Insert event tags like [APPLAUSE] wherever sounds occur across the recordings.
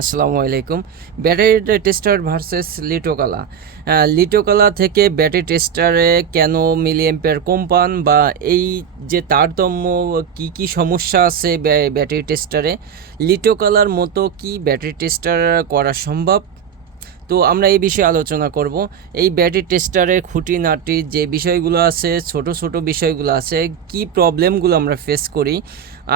আসসালামু আলাইকুম। Battery tester versus Liitokala. Liitokala থেকে ব্যাটারি টেস্টারে কেন মিলিয়েম্পেয়ার কম পান বা এই যে তারতম্য, কি কি সমস্যা আছে ব্যাটারি টেস্টারে? লিটোকালার মতো কি ব্যাটারি টেস্টার করা সম্ভব? তো আমরা এই বিষয়ে আলোচনা করব। এই ব্যাটারি টেস্টারের খুঁটিনাটি যে বিষয়গুলো আছে, ছোট ছোট বিষয়গুলো আছে, কি প্রবলেমগুলো আমরা ফেস করি।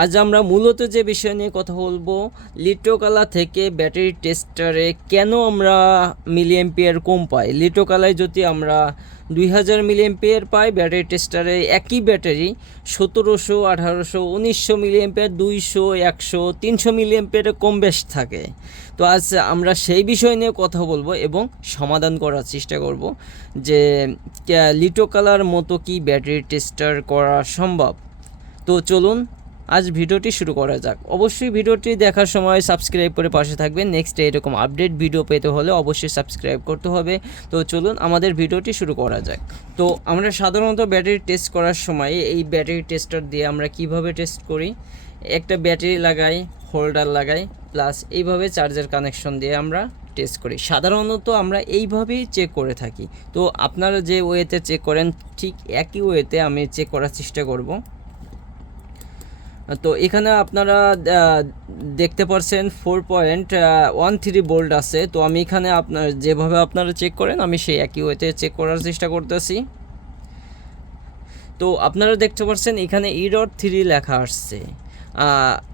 আজ আমরা মূলত যে বিষয় নিয়ে কথা বলব, লিটোকালা থেকে ব্যাটারি টেস্টারে কেন আমরা মিলিয়েম্পিয়ার কম পাই? লিটোকালায় যদি আমরা দুই হাজার মিলিয়েম্পিয়ার পাই ব্যাটারি টেস্টারে। একই ব্যাটারি সতেরোশো, আঠারোশো, উনিশশো মিলিয়েম্পিয়ার দুইশো, একশো, তিনশো মিলিয়েম্পিয়ারে কম বেশ থাকে। তো আজ আমরা সেই বিষয় নিয়ে কথা বলব এবং সমাধান করার চেষ্টা করব যে লিটোকালার মতো কি ব্যাটারি টেস্টার করা সম্ভব। তো চলুন আজ ভিডিওটি শুরু করা যাক। অবশ্যই ভিডিওটি দেখার সময় সাবস্ক্রাইব করে পাশে থাকবেন। নেক্সট এরকম আপডেট ভিডিও পেতে হলে অবশ্যই সাবস্ক্রাইব করতে হবে। তো চলুন আমাদের ভিডিওটি শুরু করা যাক। তো আমরা সাধারণত ব্যাটারি টেস্ট করার সময় এই ব্যাটারি টেস্টার দিয়ে আমরা কীভাবে টেস্ট করি? একটা ব্যাটারি লাগাই হোল্ডার লাগাই প্লাস এইভাবে চার্জার কানেকশন দিয়ে আমরা টেস্ট করি। সাধারণত আমরা এইভাবেই চেক করে থাকি। তো আপনারা যে ওয়েতে চেক করেন, ঠিক একই ওয়েতে আমি চেক করার চেষ্টা করব। তো এখানে আপনারা দেখতে পারছেন four point one three volt আছে। তো আমি এখানে আপনার, যেভাবে আপনারা চেক করেন, আমি সেই একই ওয়েতে চেক করার চেষ্টা করতেছি। তো আপনারা দেখতে পাচ্ছেন এখানে ইরড থ্রি লেখা আসছে।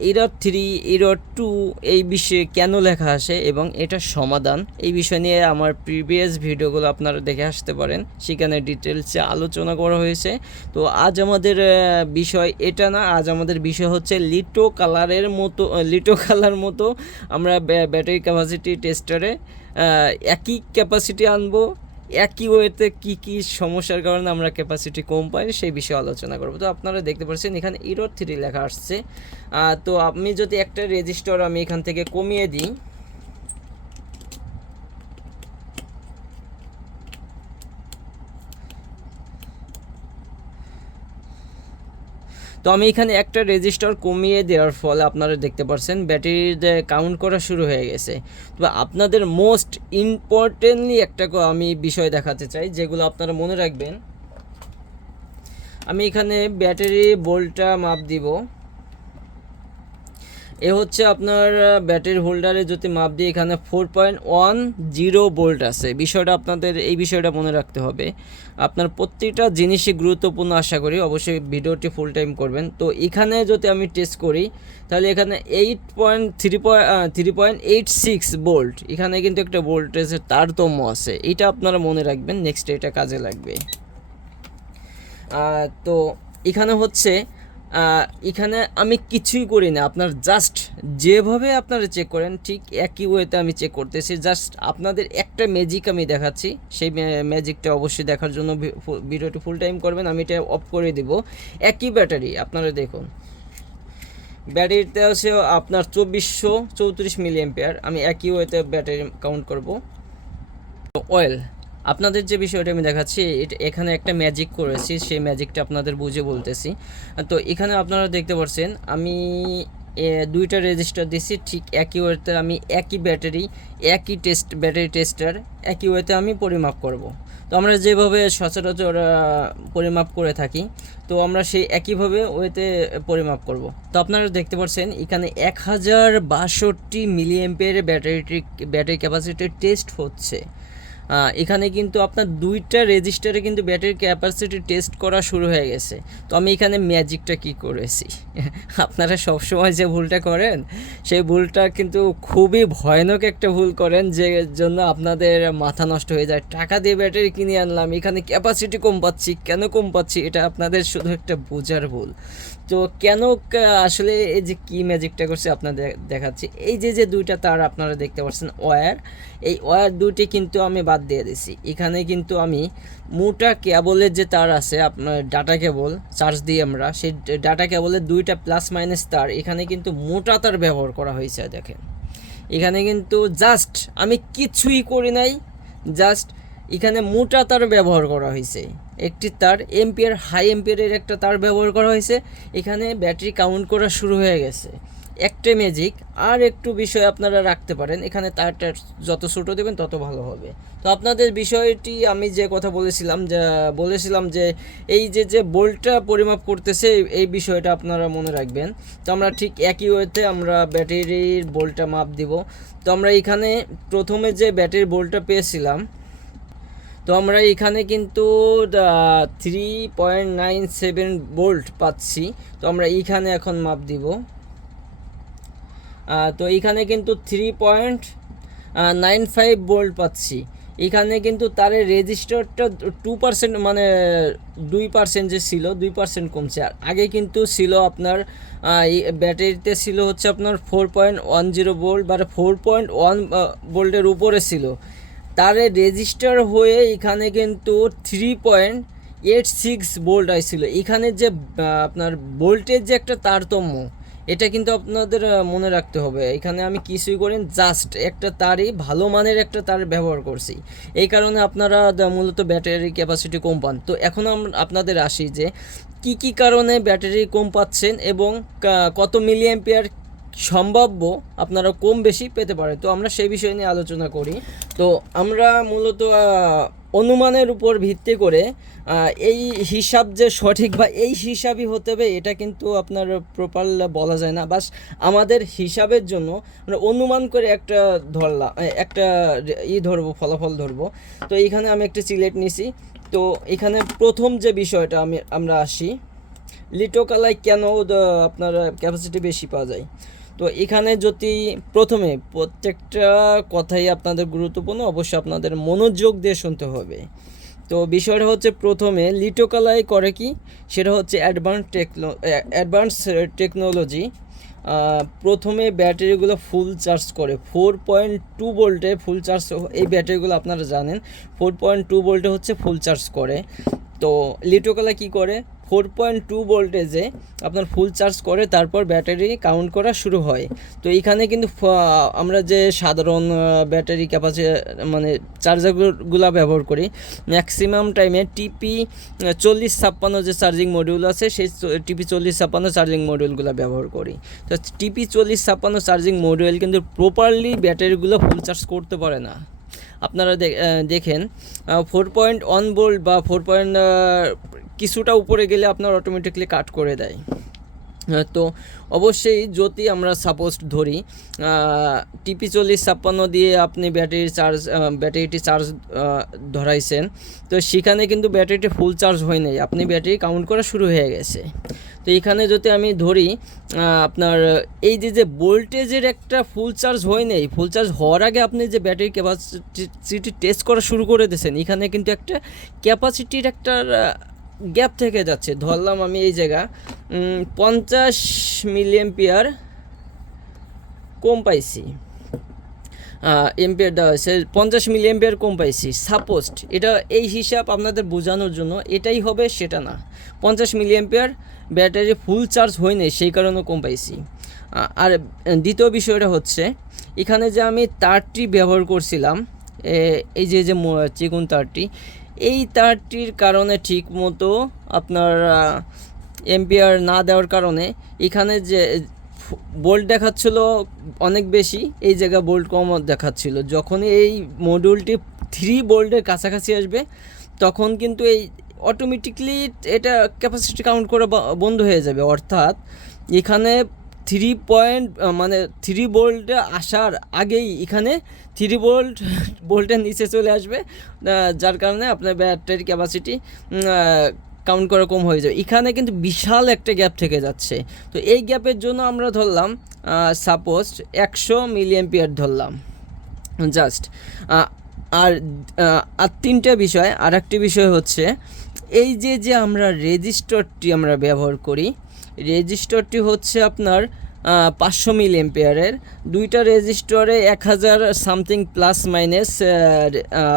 ইরড থ্রি ইরড টু এই বিষয়ে কেন লেখা আসে এবং এটার সমাধান? এই বিষয় নিয়ে আমার প্রিভিয়াস ভিডিওগুলো আপনারা দেখে আসতে পারেন। সেখানে ডিটেলসে আলোচনা করা হয়েছে। তো আজ আমাদের বিষয় এটা না, আজ আমাদের বিষয় হচ্ছে লিটো কালারের মতো লিটো কালার মতো আমরা ব্য- ব্যাটারি ক্যাপাসিটি টেস্টারে একই ক্যাপাসিটি আনব। একই ওয়েতে কী কী সমস্যার কারণে আমরা ক্যাপাসিটি কম পাই সেই বিষয়ে আলোচনা করব। তো আপনারা দেখতে পাচ্ছেন এখানে ইরোড থ্রি লেখা আসছে। তো আপনি যদি একটা রেজিস্টার আমি এখান থেকে কমিয়ে দিই তো আমি এখানে একটা রেজিস্টার কমিয়ে দেওয়ার ফলে আপনারা দেখতে পাচ্ছেন ব্যাটারির কাউন্ট করা শুরু হয়ে গেছে। তো আপনাদের মোস্ট ইম্পর্টেন্টলি একটা আমি বিষয় দেখাতে চাই, যেগুলো আপনারা মনে রাখবেন। আমি এখানে ব্যাটারি বোল্টটা মাপ দিব। এ হচ্ছে আপনার ব্যাটারি হোল্ডারে যদি মাপ দিই এখানে four point one zero volt আছে, বিষয়টা আপনাদের, এই বিষয়টা মনে রাখতে হবে। আপনার প্রত্যেকটা জিনিসই গুরুত্বপূর্ণ আশা করি, অবশ্যই ভিডিওটি ফুল টাইম করবেন। তো এখানে যদি আমি টেস্ট করি, তাহলে এখানে eight point three point three point eight six volt এখানে কিন্তু একটা ভোল্টেজের তারতম্য আছে, এটা আপনারা মনে রাখবেন নেক্সট এটা কাজে লাগবে। তো এখানে হচ্ছে এখানে আমি কিছুই করি না। আপনার জাস্ট যেভাবে আপনারা চেক করেন, ঠিক একই ওয়েতে আমি চেক করতেছি। জাস্ট আপনাদের একটা ম্যাজিক আমি দেখাচ্ছি। সেই ম্যাজিকটা অবশ্যই দেখার জন্য ভিডিওটি ফুল টাইম করবেন। আমি এটা অফ করে দিব। একই ব্যাটারি আপনারা দেখুন। ব্যাটারিতে আছে আপনার চব্বিশশো চৌত্রিশ মিলি এম্পিয়ার আমি একই ওয়েতে ব্যাটারি কাউন্ট করব। অয়েল আপনাদের যে বিষয়টা আমি দেখাচ্ছি এখানে একটা ম্যাজিক করেছি, সেই ম্যাজিকটা আপনাদের বুঝে বলতেছি। তো এখানে আপনারা দেখতে পাচ্ছেন আমি দুইটা রেজিস্টার দিছি, ঠিক একই ওয়েতে আমি একই ব্যাটারি একই টেস্ট ব্যাটারি টেস্টার একই ওয়েতে আমি পরিমাপ করব। তো আমরা যেভাবে সচরাচর পরিমাপ করে থাকি, তো আমরা সেই একইভাবে ওয়েতে পরিমাপ করব। তো আপনারা দেখতে পাচ্ছেন এখানে এক হাজার বাষট্টি মিলি এম্পিয়ারের ব্যাটারি ব্যাটারি ক্যাপাসিটির টেস্ট হচ্ছে। এখানে কিন্তু আপনার দুইটা রেজিস্টারে কিন্তু ব্যাটারি ক্যাপাসিটি টেস্ট করা শুরু হয়ে গেছে। তো আমি এখানে ম্যাজিকটা কি করেছি? [LAUGHS] আপনারা সবসময় যে ভুলটা করেন, সেই ভুলটা কিন্তু খুবই ভয়ানক একটা ভুল করেন, যে জন্য আপনাদের মাথা নষ্ট হয়ে যায়। টাকা দিয়ে ব্যাটারি কিনে আনলাম, এখানে ক্যাপাসিটি কম পাচ্ছি, কেন কম পাচ্ছি, এটা আপনাদের শুধু একটা বোঝার ভুল। তো কেন আসলে এই যে কি ম্যাজিকটা করছে আপনাদের দেখাচ্ছি। এই যে যে দুইটা তার আপনারা দেখতে পাচ্ছেন ওয়্যার এই ওয়্যার দুইটি কিন্তু আমি বাদ দিয়ে দিছি। এখানে কিন্তু আমি মোটা কেবলের যে তার আছে, আপনার ডাটা কেবল চার্জ দিই আমরা, সেই ডাটা কেবলের দুইটা প্লাস মাইনাস তার, এখানে কিন্তু মোটা তার ব্যবহার করা হয়েছে, দেখেন। এখানে কিন্তু জাস্ট আমি কিছুই করি নাই জাস্ট এখানে মোটা তার ব্যবহার করা হয়েছে। একটি তার এম্পিয়ার হাই এম্পিয়ারের একটা তার ব্যবহার করা হয়েছে, এখানে ব্যাটারি কাউন্ট করা শুরু হয়ে গেছে। একটা ম্যাজিক আর একটু বিষয় আপনারা রাখতে পারেন, এখানে তারটা যত ছোটো দেবেন তত ভালো হবে। তো আপনাদের বিষয়টি আমি যে কথা বলেছিলাম, যে বলেছিলাম যে এই যে যে বোল্টটা পরিমাপ করতেছে, এই- বিষয়টা আপনারা মনে রাখবেন। তো আমরা ঠিক একই ওয়েতে আমরা ব্যাটারির বোল্টটা মাপ দিব। তো আমরা এখানে প্রথমে যে ব্যাটারির বোল্টটা পেয়েছিলাম, তো আমরা এখানে কিন্তু three point nine seven volt পাচ্ছি। তো আমরা এইখানে এখন মাপ দিব। তো এখানে কিন্তু three point nine five volt পাচ্ছি। এখানে কিন্তু তার রেজিস্টারটা টু পার্সেন্ট মানে দুই পার্সেন্ট যে ছিল, দুই পার্সেন্ট কমছে। আর আগে কিন্তু ছিল আপনার ব্যাটারিতে ছিল হচ্ছে আপনার four point one zero volt বা ফোর পয়েন্ট ওয়ান বোল্টের উপরে ছিল। তারে রেজিস্টার হয়ে এখানে কিন্তু three point eight six volt আইছিল। এখানে যে আপনার বোল্টের যে একটা তারতম্য এটা কিন্তু আপনাদের মনে রাখতে হবে। এখানে আমি কিছুই করেন জাস্ট একটা তারই ভালো মানের একটা তার ব্যবহার করছি। এই কারণে আপনারা মূলত ব্যাটারি ক্যাপাসিটি কম পান। তো এখন আপনাদের আসি যে, কি কি কারণে ব্যাটারি কম পাচ্ছেন এবং কত মিলি অ্যাম্পিয়ার সম্ভাব্য আপনারা কম বেশি পেতে পারেন? তো আমরা সেই বিষয় নিয়ে আলোচনা করি। তো আমরা মূলত অনুমানের উপর ভিত্তি করে এই হিসাব যে সঠিক বা এই হিসাবই হতে হবে, এটা কিন্তু আপনার প্রপার বলা যায় না। বাস আমাদের হিসাবের জন্য আমরা অনুমান করে একটা ধরলাম একটা ই ধরবো, ফলাফল ধরবো। তো এইখানে আমি একটা সিলেট নিছি। তো এখানে প্রথম যে বিষয়টা আমি, আমরা আসি, লিটোকালায় কেন আপনার ক্যাপাসিটি বেশি পাওয়া যায়? তো এখানে যদি প্রথমে প্রত্যেকটা কথাই আপনাদের গুরুত্বপূর্ণ, অবশ্যই আপনাদের মনোযোগ দিয়ে শুনতে হবে। তো বিষয়টা হচ্ছে প্রথমে লিটোকালাই করে কি? সেটা হচ্ছে অ্যাডভান্স টেকনো অ্যাডভান্স টেকনোলজি। প্রথমে ব্যাটারিগুলো ফুল চার্জ করে। ফোর পয়েন্ট টু ভোল্টে ফুল চার্জ, এই ব্যাটারিগুলো আপনারা জানেন, ফোর পয়েন্ট টু ভোল্টে হচ্ছে ফুল চার্জ করে। তো লিটোকালা কি করে? ফোর পয়েন্ট টু ভোল্টেজে আপনার ফুল চার্জ করে, তারপর ব্যাটারি কাউন্ট করা শুরু হয়। তো এখানে কিন্তু আমরা যে সাধারণ ব্যাটারি ক্যাপাসিটি মানে চার্জারগুলো ব্যবহার করি ম্যাক্সিমাম টাইমে টিপি চল্লিশ ছাপ্পান্ন যে চার্জিং মডিউল আছে, সেই টিপি চল্লিশ ছাপ্পান্ন চার্জিং মডিউলগুলো ব্যবহার করি। তো টিপি চল্লিশ ছাপ্পান্ন চার্জিং মডিউল কিন্তু প্রপারলি ব্যাটারিগুলো ফুল চার্জ করতে পারে না। আপনারা দেখেন ফোর পয়েন্ট অন বোল্ট বা ফোর পয়েন্ট কিছুটা উপরে গেলে আপনার অটোমেটিকলি কাট করে দেয়। তো অবশ্যই যদি আমরা সাপোজ ধরি টিপি চল্লিশ ছাপ্পান্ন দিয়ে আপনি ব্যাটারির চার্জ ব্যাটারিটি চার্জ ধরাইছেন, তো সেখানে কিন্তু ব্যাটারিটি ফুল চার্জ হয় নাই। আপনি ব্যাটারি কাউন্ট করা শুরু হয়ে গেছে। তো এখানে যদি আমি ধরি আপনার এই যে যে ভোল্টেজের একটা ফুল চার্জ হয় নাই ফুল চার্জ হওয়ার আগে আপনি যে ব্যাটারি ক্যাপাসিটি টেস্ট করা শুরু করে দিয়েছেন, এখানে কিন্তু একটা ক্যাপাসিটির একটা গ্যাপ থেকে যাচ্ছে। ধরলাম আমি এই জায়গা পঞ্চাশ মিলিয়াম্পিয়ার কম পাইছি। এম্পিয়ার দেওয়া হয়েছে, পঞ্চাশ মিলি এম্পিয়ার কম পাইছি। সাপোজ এটা এই হিসাব আপনাদের বোঝানোর জন্য, এটাই হবে, সেটা না। পঞ্চাশ milliampere battery full charge হয়নি সেই কারণে কম পাইছি। আর দ্বিতীয় বিষয়টা হচ্ছে, এখানে যে আমি তারটি ব্যবহার করছিলাম এই যে যে চিকুন তারটি, এই তারটির কারণে ঠিক মতো আপনার এম্পিয়ার না দেওয়ার কারণে এখানে যে বোল্ট দেখাচ্ছিল অনেক বেশি, এই জায়গা বোল্ট কম দেখাচ্ছিল। যখনই এই মডিউলটি থ্রি বোল্টের কাছাকাছি আসবে, তখন কিন্তু এই অটোমেটিকলি এটা ক্যাপাসিটি কাউন্ট করা বন্ধ হয়ে যাবে। অর্থাৎ এখানে থ্রি পয়েন্ট মানে থ্রি বোল্টে আসার আগেই এখানে থ্রি বোল্ট, বোল্টের নিচে চলে আসবে যার কারণে আপনার ব্যাটারি ক্যাপাসিটি কাউন্ট করা কম হয়ে যাবে এখানে কিন্তু বিশাল একটা গ্যাপ থেকে যাচ্ছে। তো এই গ্যাপের জন্য আমরা ধরলাম সাপোজ একশো মিলিয়াম্পিয়ার ধরলাম। জাস্ট আর আর তিনটা বিষয় আর একটি বিষয় হচ্ছে, এই যে যে আমরা রেজিস্টারটি আমরা ব্যবহার করি, রেজিস্টারটি হচ্ছে আপনার পাঁচশো মিল এম্পিয়ারের দুইটা রেজিস্টরে এক হাজার সামথিং প্লাস মাইনাস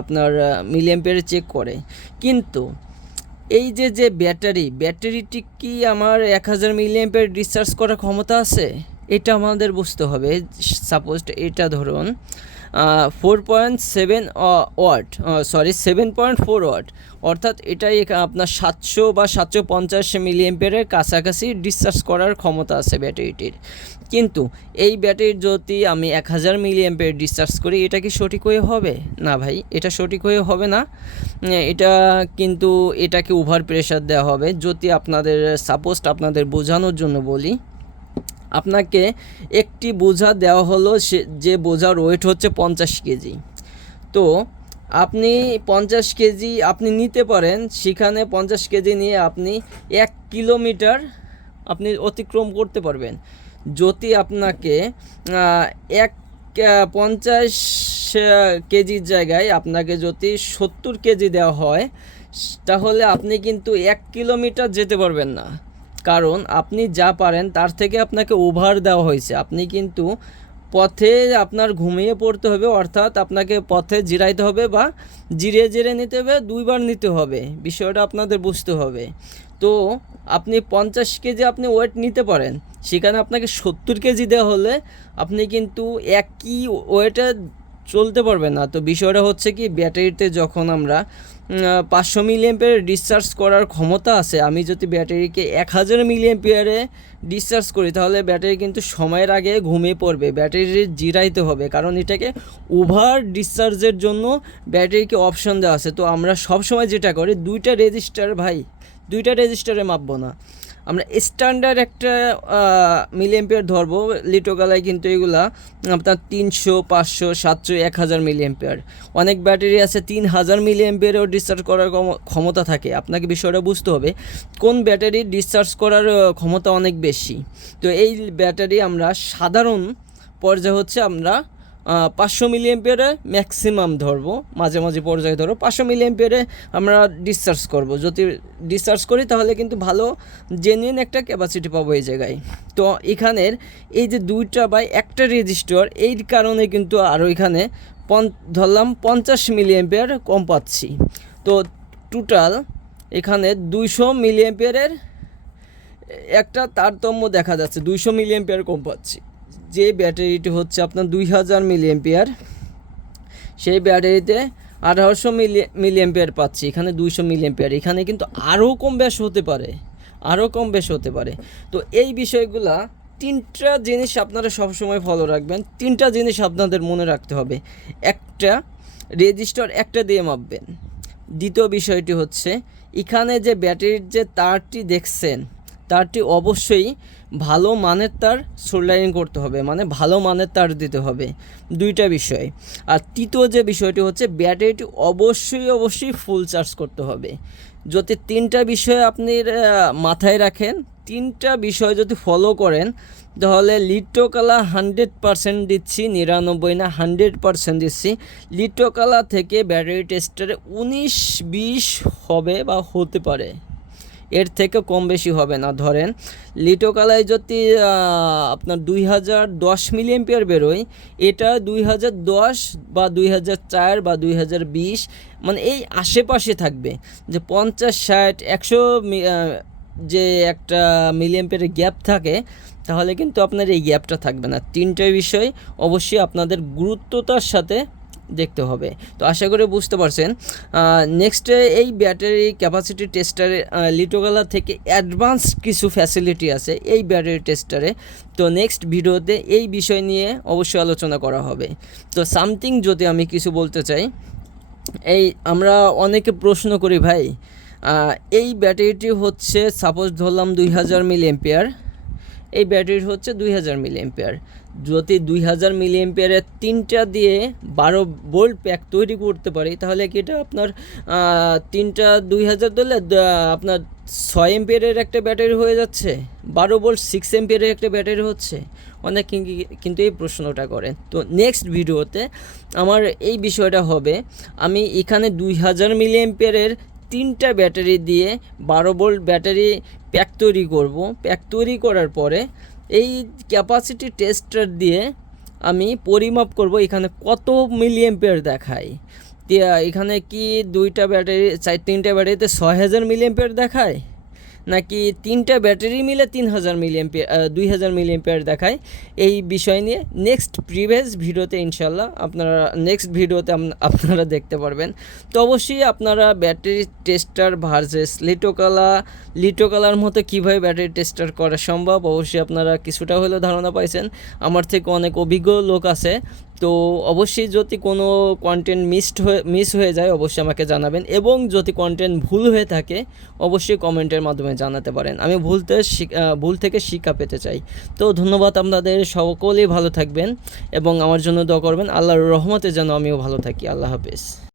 আপনার মিল এম্পিয়ারে চেক করে। কিন্তু এই যে যে ব্যাটারি, ব্যাটারিটি কি আমার এক হাজার মিলি এম্পিয়ার ডিসচার্জ করার ক্ষমতা আছে? এটা আমাদের বুঝতে হবে। সাপোজ এটা ধরুন four point seven watt sorry seven point four watt অর্থাৎ এটাই আপনার সাতশো বা সাতশো পঞ্চাশ মিলি এম্পিয়ারের কাছাকাছি ডিসচার্জ করার ক্ষমতা আছে ব্যাটারিটির। কিন্তু এই ব্যাটারি যদি আমি এক হাজার মিলি এম্পিয়ার ডিসচার্জ করি, এটা কি সঠিক হয়ে হবে? না ভাই, এটা সঠিক হয়ে হবে না। এটা কিন্তু এটাকে ওভার প্রেশার দেওয়া হবে। যদি আপনাদের সাপোজ আপনাদের বোঝানোর জন্য বলি আপনাকে একটি বোঝা দেওয়া হলো সে, যে বোঝার ওয়েট হচ্ছে পঞ্চাশ কেজি। তো আপনি পঞ্চাশ কেজি আপনি নিতে পারেন, সেখানে পঞ্চাশ কেজি নিয়ে আপনি এক কিলোমিটার আপনি অতিক্রম করতে পারবেন। যদি আপনাকে এক পঞ্চাশ কেজির জায়গায় আপনাকে যদি সত্তর কেজি দেওয়া হয়, তাহলে আপনি কিন্তু এক কিলোমিটার যেতে পারবেন না। কারণ আপনি যা পারেন তার থেকে আপনাকে ওভার দেওয়া হয়েছে। আপনি কিন্তু পথে আপনার ঘুমিয়ে পড়তে হবে, অর্থাৎ আপনাকে পথে জিরাইতে হবে বা জিরে জিরে নিতে হবে, দুইবার নিতে হবে। বিষয়টা আপনাদের বুঝতে হবে। তো আপনি পঞ্চাশ কেজি আপনি ওয়েট নিতে পারেন। সেখানে আপনাকে সত্তর কেজি দেওয়া হলে আপনি কিন্তু একই ওয়েটে চলতে পারবেন না। তো বিষয়টা হচ্ছে কি, ব্যাটারিতে যখন আমরা পাঁচশো মিলিয়াম্পিয়ার ডিসচার্জ করার ক্ষমতা আছে। আমি যদি ব্যাটারিকে এক হাজার মিলিয়াম্পিয়ারে ডিসচার্জ করি, তাহলে ব্যাটারি কিন্তু সময়ের আগে ঘুমিয়ে পড়বে। ব্যাটারি জিরাইতে হবে, কারণ এটাকে ওভার ডিসচার্জের জন্য ব্যাটারিকে অপশন দেওয়া আছে। তো আমরা সব সময় যেটা করি, দুইটা রেজিস্টার ভাই, দুইটা রেজিস্টারে মাপবো না। আমরা স্ট্যান্ডার্ড একটা মিলিয়াম্পিয়ার ধরবো লিটোগালায় কিন্তু এগুলা, আপনার তিনশো, পাঁচশো, সাতশো এক হাজার মিলিয়াম্পিয়ার অনেক ব্যাটারি আছে তিন হাজার মিলিয়াম্পিয়ারেও ডিসচার্জ করার ক্ষমতা থাকে। আপনাকে বিষয়টা বুঝতে হবে, কোন ব্যাটারি ডিসচার্জ করার ক্ষমতা অনেক বেশি। তো এই ব্যাটারি আমরা সাধারণ পর্যায়ে হচ্ছে আমরা পাঁচশো মিলি এম্পিয়ারে ম্যাক্সিমাম ধরবো মাঝে মাঝে পর্যায়ে ধরো পাঁচশো মিলি এম্পিয়ারে আমরা ডিসচার্জ করব। যদি ডিসচার্জ করি তাহলে কিন্তু ভালো জেনুইন একটা ক্যাপাসিটি পাবো এই জায়গায়। তো এখানের এই যে দুইটা বা একটা রেজিস্টার এই কারণে কিন্তু আরও এখানে পন, ধরলাম পঞ্চাশ মিলি এম্পিয়ার কম পাচ্ছি। তো টোটাল এখানে দুইশো মিলি এম্পিয়ারের একটা তারতম্য দেখা যাচ্ছে, দুইশো মিলি এম্পিয়ার কম পাচ্ছি। যে ব্যাটারিটি হচ্ছে আপনার দুই হাজার মিলি সেই ব্যাটারিতে আঠারোশো মিলি মিলি পাচ্ছি, এখানে দুইশো মিলি এখানে কিন্তু আরও কম বেশ হতে পারে আরও কম বেশ হতে পারে। তো এই বিষয়গুলা তিনটা জিনিস আপনারা সবসময় ফলো রাখবেন, তিনটা জিনিস আপনাদের মনে রাখতে হবে। একটা রেজিস্টার একটা দিয়ে মাপবেন। দ্বিতীয় বিষয়টি হচ্ছে, এখানে যে ব্যাটারির যে তারটি দেখছেন, তারটি অবশ্যই ভালো মানের তার সোল্ডারিং করতে হবে মানে ভালো মানের তার দিতে হবে, দুইটা বিষয়। আর তৃতীয় যে বিষয়টি হচ্ছে ব্যাটারিটি অবশ্যই অবশ্যই ফুল চার্জ করতে হবে। যদি তিনটা বিষয় আপনি মাথায় রাখেন, তিনটা বিষয় যদি ফলো করেন, তাহলে লিটোকালা হান্ড্রেড পারসেন্ট দিচ্ছি, নিরানব্বই না হান্ড্রেড পারসেন্ট দিচ্ছি। লিটোকালা থেকে ব্যাটারি টেস্টারে উনিশ, বিশ হবে বা হতে পারে। এর থেকে কম বেশি হবে না। ধরেন লিটোকালায় যদি আপনার দুই হাজার দশ মিলি এম্পিয়ার বেরোয়, এটা দুই হাজার দশ বা দুই হাজার চার বা দুই হাজার বিশ মানে এই আশেপাশে থাকবে। যে পঞ্চাশ, ষাট, একশো যে একটা মিলি এম্পিয়ারের গ্যাপ থাকে, তাহলে কিন্তু আপনার এই গ্যাপটা থাকবে না। তিনটে বিষয় অবশ্যই আপনাদের গুরুত্বতার সাথে দেখতে হবে। তো আশা করি বুঝতে পারছেন। নেক্সটে এই ব্যাটারি ক্যাপাসিটি টেস্টারে লিটোগালা থেকে অ্যাডভান্স কিছু ফ্যাসিলিটি আছে এই ব্যাটারি টেস্টারে তো নেক্সট ভিডিওতে এই বিষয় নিয়ে অবশ্যই আলোচনা করা হবে। তো সামথিং যদি আমি কিছু বলতে চাই, এই আমরা অনেকে প্রশ্ন করি, ভাই এই ব্যাটারিটি হচ্ছে সাপোজ ধরলাম দুই হাজার মিলি এম্পিয়ার এই ব্যাটারি হচ্ছে দুই হাজার মিলি এম্পিয়ার যদি দুই হাজার মিলি এম্পিয়ারের তিনটা দিয়ে বারো বোল্ট প্যাক তৈরি করতে পারি, তাহলে কি এটা আপনার তিনটা দুই হাজার ধরলে আপনার ছয় এম্পিয়ারের একটা ব্যাটারি হয়ে যাচ্ছে? বারো বোল্ট সিক্স এম্পিয়ারের একটা ব্যাটারি হচ্ছে? অনেক কিন- কিন্তু এই প্রশ্নটা করেন। তো নেক্সট ভিডিওতে আমার এই বিষয়টা হবে, আমি এখানে দুই হাজার মিলি এম্পিয়ারের তিনটা ব্যাটারি দিয়ে বারো ভোল্ট ব্যাটারি প্যাক তৈরি করব। প্যাক তৈরি করার পরে এই ক্যাপাসিটি টেস্টার দিয়ে আমি পরিমাপ করব এখানে কত মিলিয়াম এম্পিয়ার দেখায় এখানে কি দুইটা ব্যাটারি, চার, তিনটা ব্যাটারিতে ছয় হাজার মিলিয়াম এম্পিয়ার দেখায়? নাকি তিনটা ব্যাটারি মিলে তিন হাজার মিলিয়াম দুই হাজার মিলিয়াম দেখায়? এই বিষয় নিয়ে নেক্সট প্রিভিয়াস ভিডিওতে ইনশাল্লাহ আপনারা নেক্সট ভিডিওতে আপনারা দেখতে পারবেন। তো অবশ্যই আপনারা ব্যাটারি টেস্টার ভার্সেস লিটোকালা লিটোকালার মতো কীভাবে ব্যাটারি টেস্টার করা সম্ভব, অবশ্যই আপনারা কিছুটা হলেও ধারণা পাইছেন। আমার থেকে অনেক অভিজ্ঞ লোক আছে। তো অবশ্যই যদি কোনো কন্টেন্ট মিসড হয়ে মিস হয়ে যায়, অবশ্যই আমাকে জানাবেন। এবং যদি কন্টেন্ট ভুল হয়ে থাকে, অবশ্যই কমেন্টের মাধ্যমে জানাতে পারেন। আমি ভুলতে ভুল থেকে শিক্ষা পেতে চাই। তো ধন্যবাদ আপনাদের সকলেই ভালো থাকবেন এবং আমার জন্য দোয়া করবেন। আল্লাহর রহমতে যেন আমিও ভালো থাকি। আল্লাহ হাফেজ।